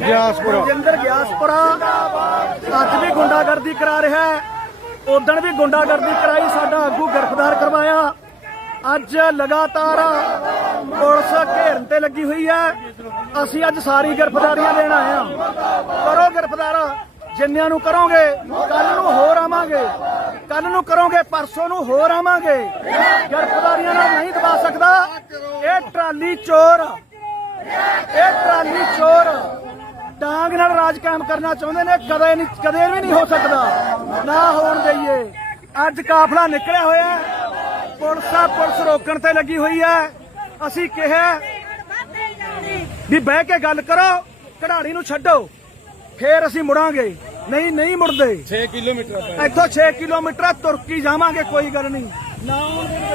ਗਿਆਸਪੁਰਾ। ਜਿੰਦਰ ਗਿਆਸਪੁਰਾ। ਅੱਜ ਵੀ ਗੁੰਡਾਗਰਦੀ ਕਰਾ ਰਿਹਾ ਹੈ। ਉਦੋਂ ਵੀ ਗੁੰਡਾਗਰਦੀ ਕਰਾਈ, ਸਾਡਾ ਆਗੂ ਗ੍ਰਿਫਤਾਰ ਕਰਵਾਇਆ। ਅੱਜ ਲਗਾਤਾਰ ਪੁਲਿਸ ਘੇਰਨ ਤੇ ਲੱਗੀ ਹੋਈ ਹੈ। ਅਸੀਂ ਅੱਜ ਸਾਰੀ ਗ੍ਰਿਫਤਾਰੀਆਂ ਦੇਣ ਆਏ ਹਾਂ। ਕਰੋ ਗ੍ਰਿਫਤਾਰ, ਜਿੰਨਿਆਂ ਨੂੰ ਕਰੋਗੇ ਕੱਲ ਨੂੰ ਹੋਰ ਆਵਾਂਗੇ। ਕੱਲ ਨੂੰ ਕਰੋਗੇ, ਪਰਸੋਂ ਨੂੰ ਹੋਰ ਆਵਾਂਗੇ। ਗ੍ਰਿਫਤਾਰੀਆਂ ਨਾਲ ਨਹੀਂ ਦਬਾ ਸਕਦਾ। ਇਹ ਟਰਾਲੀ ਚੋਰ ਇਹ ਟਰਾਲੀ ਚੋਰ ਡਾਂਗ ਨਾਲ ਰਾਜ ਕਾਇਮ ਕਰਨਾ ਚਾਹੁੰਦੇ ਨੇ ਕਦੇ ਨਹੀਂ ਕਦੇ ਵੀ ਨਹੀਂ ਹੋ ਸਕਦਾ। ਨਾ ਹੋਣ ਦਈਏ। ਅੱਜ ਕਾਫਲਾ ਨਿਕਲਿਆ ਹੋਇਆ ਹੈ। ਪੁਲਿਸ ਆ ਪੁਲਿਸ ਰੋਕਣ ਤੇ ਲੱਗੀ ਹੋਈ ਹੈ। ਅਸੀਂ ਕਿਹਾ ਵੀ ਬਹਿ ਕੇ ਗੱਲ ਕਰੋ ਕਢਾੜੀ ਨੂੰ ਛੱਡੋ। ਫੇਰ ਅਸੀਂ ਮੁੜਾਂਗੇ। ਨਹੀਂ ਨਹੀਂ ਮੁੜਦੇ। 6 ਕਿਲੋਮੀਟਰ ਇੱਥੋਂ 6 ਕਿਲੋਮੀਟਰ ਤੁਰਕੀ ਜਾਵਾਂਗੇ ਕੋਈ ਗੱਲ ਨਹੀਂ। ਨਾ ਆਉਣ ਦੇਣਗੇ।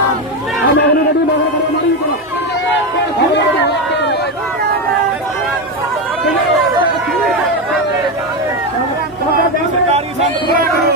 ਪੂਰਾ ਕਰੋ